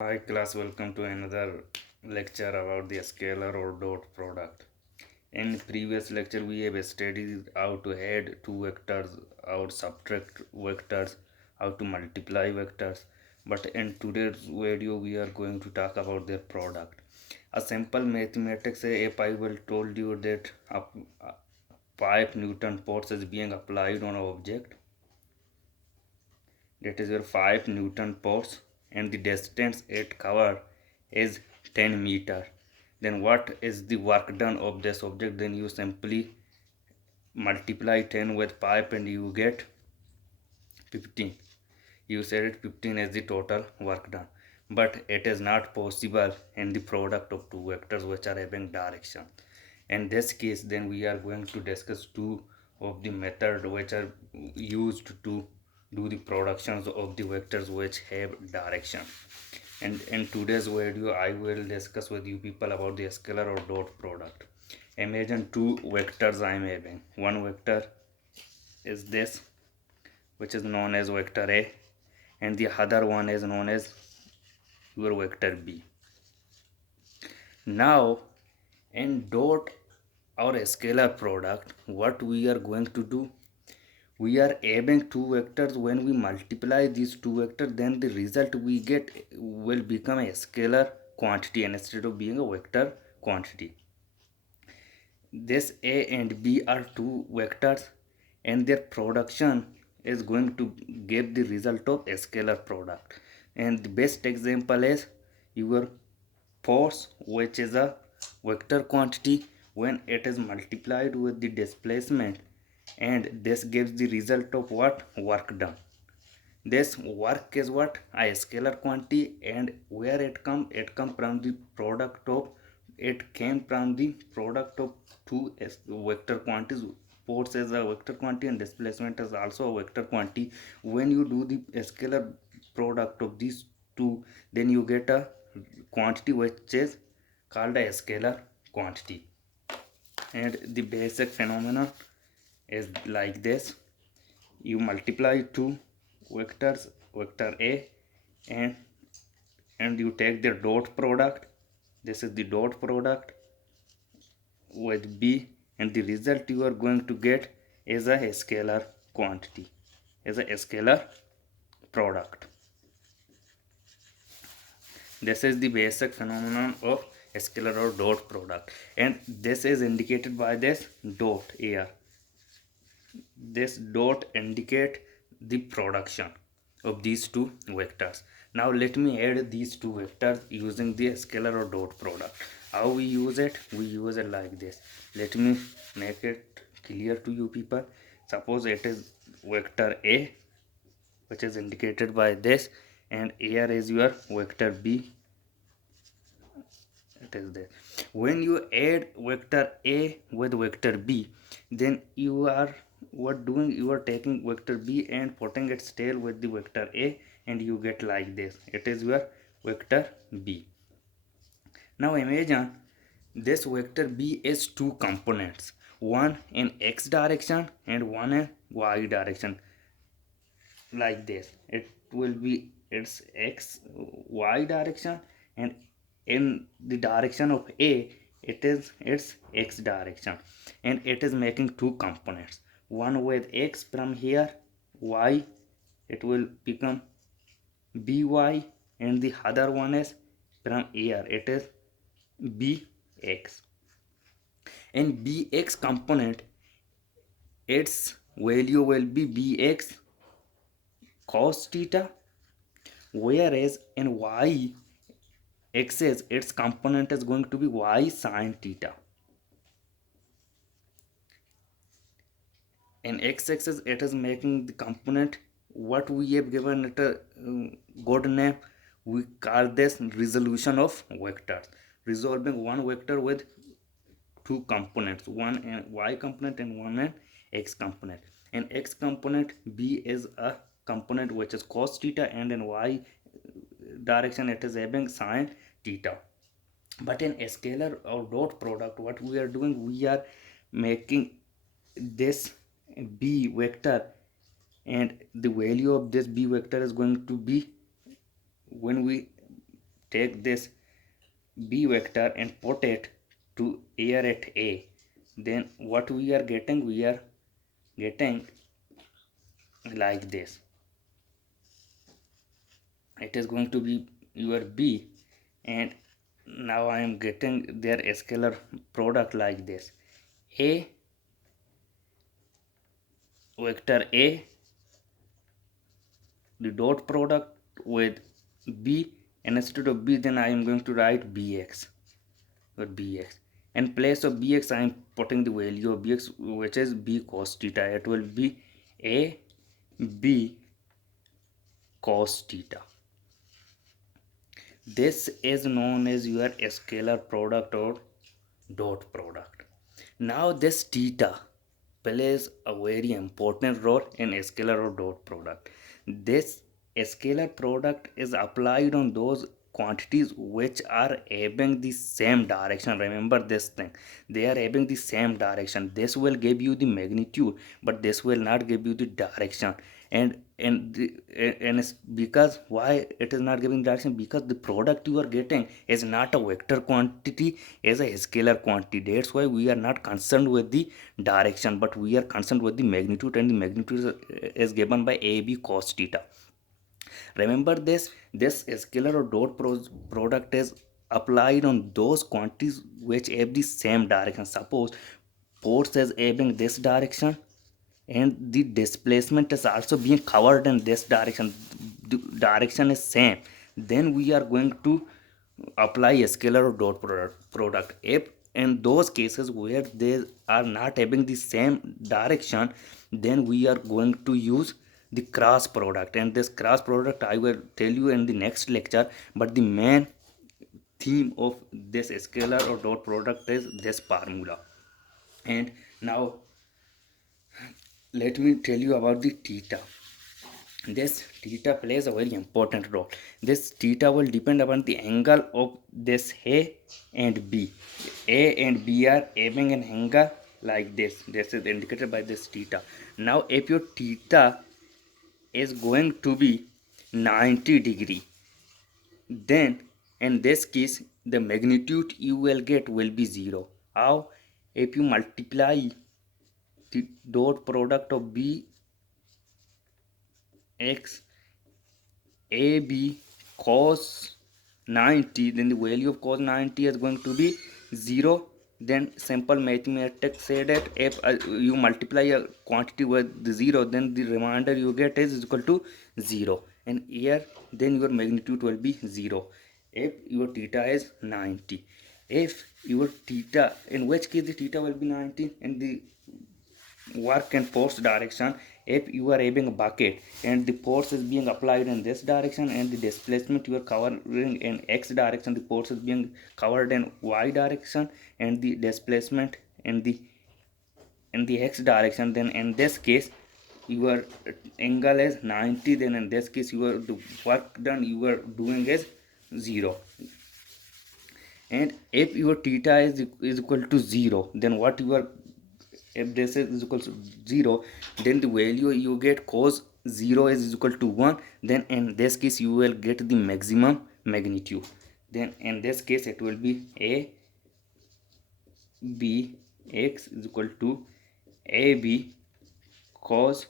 Hi class, welcome to another lecture about the scalar or dot product. In previous lecture we have studied how to add two vectors, how to subtract vectors, how to multiply vectors. But in today's video we are going to talk about their product. A simple mathematics if I will told you that a 5 Newton force is being applied on an object, that is your 5 Newton force, and the distance it cover is 10 meter. Then what is the work done of this object? Then you simply multiply 10 with 5 and you get 15. You said it 15 is the total work done, but it is not possible in the product of two vectors which are having direction. In this case, then we are going to discuss two of the method which are used to do the productions of the vectors which have direction. And in today's video I will discuss with you people about the scalar or dot product. Imagine two vectors I am having. One vector is this, which is known as vector A, and the other one is known as your vector B. Now in dot or scalar product, what we are going to do, we are having two vectors. When we multiply these two vectors, then the result we get will become a scalar quantity instead of being a vector quantity. This A and B are two vectors, and their production is going to give the result of a scalar product. And the best example is your force, which is a vector quantity. When it is multiplied with the displacement, and this gives the result of what? Work done. This work is what? A scalar quantity. And where it come from the product of, it came from the product of two vector quantities. Force is a vector quantity and displacement is also a vector quantity. When you do the scalar product of these two, then you get a quantity which is called a scalar quantity. And the basic phenomenon is like this: you multiply two vectors, vector A, and you take their dot product. This is the dot product with B, and the result you are going to get is a scalar quantity, is a scalar product. This is the basic phenomenon of scalar or dot product, and this is indicated by this dot here. This dot indicate the production of these two vectors. Now let me add these two vectors using the scalar or dot product. How we use it? We use it like this. Let me make it clear to you people. Suppose it is vector A, which is indicated by this, and here is your vector B. It is there. When you add vector A with vector B, then you are what doing? You are taking vector B and putting its tail with the vector A, and you get like this. It is your vector B. Now imagine this vector B is two components, one in x direction and one in y direction. Like this, it will be its x y direction, and in the direction of A it is its x direction, and it is making two components, one with x from here, y, it will become by, and the other one is from here, it is bx. And bx component, its value will be bx cos theta, whereas in y axis its component is going to be y sin theta. In x axis it is making the component, what we have given it a good name, we call this resolution of vectors, resolving one vector with two components, one an y component and one an x component. In x component, B is a component which is cos theta, and in y direction it is having sin theta. But in a scalar or dot product, what we are doing, we are making this B vector, and the value of this B vector is going to be, when we take this B vector and put it to here at A, then what we are getting? We are getting like this. It is going to be your B, and now I am getting their scalar product like this. A vector A, the dot product with B, and instead of B, then I am going to write Bx or Bx. In place of Bx, I am putting the value of Bx, which is B cos theta. It will be A B cos theta. This is known as your scalar product or dot product. Now this theta plays a very important role in scalar or dot product. This scalar product is applied on those quantities which are having the same direction. Remember this thing, they are having the same direction. This will give you the magnitude, but this will not give you the direction. And it's because why it is not giving direction, because the product you are getting is not a vector quantity, is a scalar quantity. That's why we are not concerned with the direction, but we are concerned with the magnitude, and the magnitude is given by AB cos theta. Remember this scalar or dot product is applied on those quantities which have the same direction. Suppose force is having this direction, and the displacement is also being covered in this direction. The direction is same, then we are going to apply a scalar or dot product. If in those cases where they are not having the same direction, then we are going to use the cross product, and this cross product I will tell you in the next lecture. But the main theme of this scalar or dot product is this formula. And now let me tell you about the theta. This theta plays a very important role. This theta will depend upon the angle of this A and B. A and B are having an angle like this. This is indicated by this theta. Now if your theta is going to be 90 degree, then in this case the magnitude you will get will be 0. How? If you multiply the dot product of B x AB cos 90, then the value of cos 90 is going to be 0. Then simple mathematics say that if you multiply a quantity with the 0, then the remainder you get is equal to 0, and here then your magnitude will be 0 if your theta is 90. If your theta, in which case the theta will be 90 in the work and force direction. If you are having a bucket and the force is being applied in this direction, and the displacement you are covering in x direction, the force is being covered in y direction, and the displacement in the x direction, then in this case your angle is 90. Then in this case your the work done you are doing is 0. And if your theta is equal to 0, then what you are, if this is equal to 0, then the value you get cos 0 is equal to 1. Then in this case you will get the maximum magnitude. Then in this case it will be A B x is equal to AB cos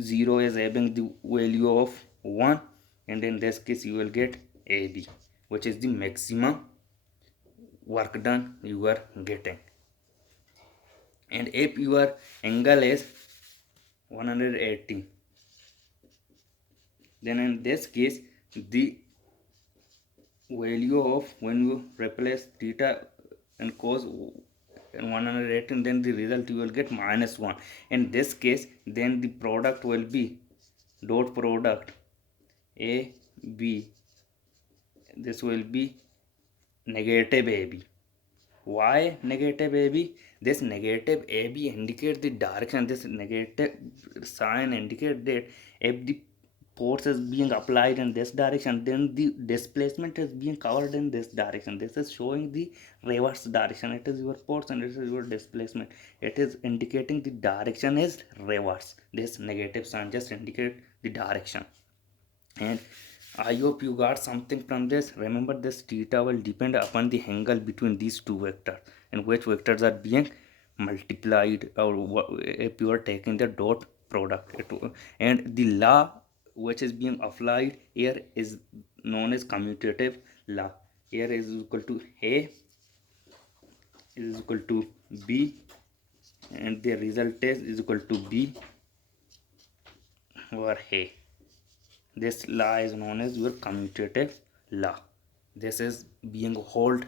0 is having the value of 1, and in this case you will get AB, which is the maximum work done you are getting. And if your angle is 180, then in this case the value of, when you replace theta and cos in 180, then the result you will get -1. In this case then the product will be dot product A B, this will be negative AB. Why negative AB? This negative AB indicates the direction. This negative sign indicates that if the force is being applied in this direction, then the displacement is being covered in this direction. This is showing the reverse direction. It is your force and it is your displacement. It is indicating the direction is reverse. This negative sign just indicate the direction. And I hope you got something from this. Remember, this theta will depend upon the angle between these two vectors and which vectors are being multiplied, or if you are taking the dot product. And the law which is being applied here is known as commutative law. Here is equal to A is equal to B, and the result is equal to B over A. This law is known as your commutative law. This is being held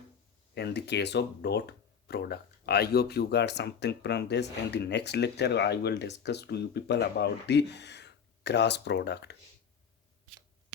in the case of dot product. I hope you got something from this. In the next lecture, I will discuss to you people about the cross product.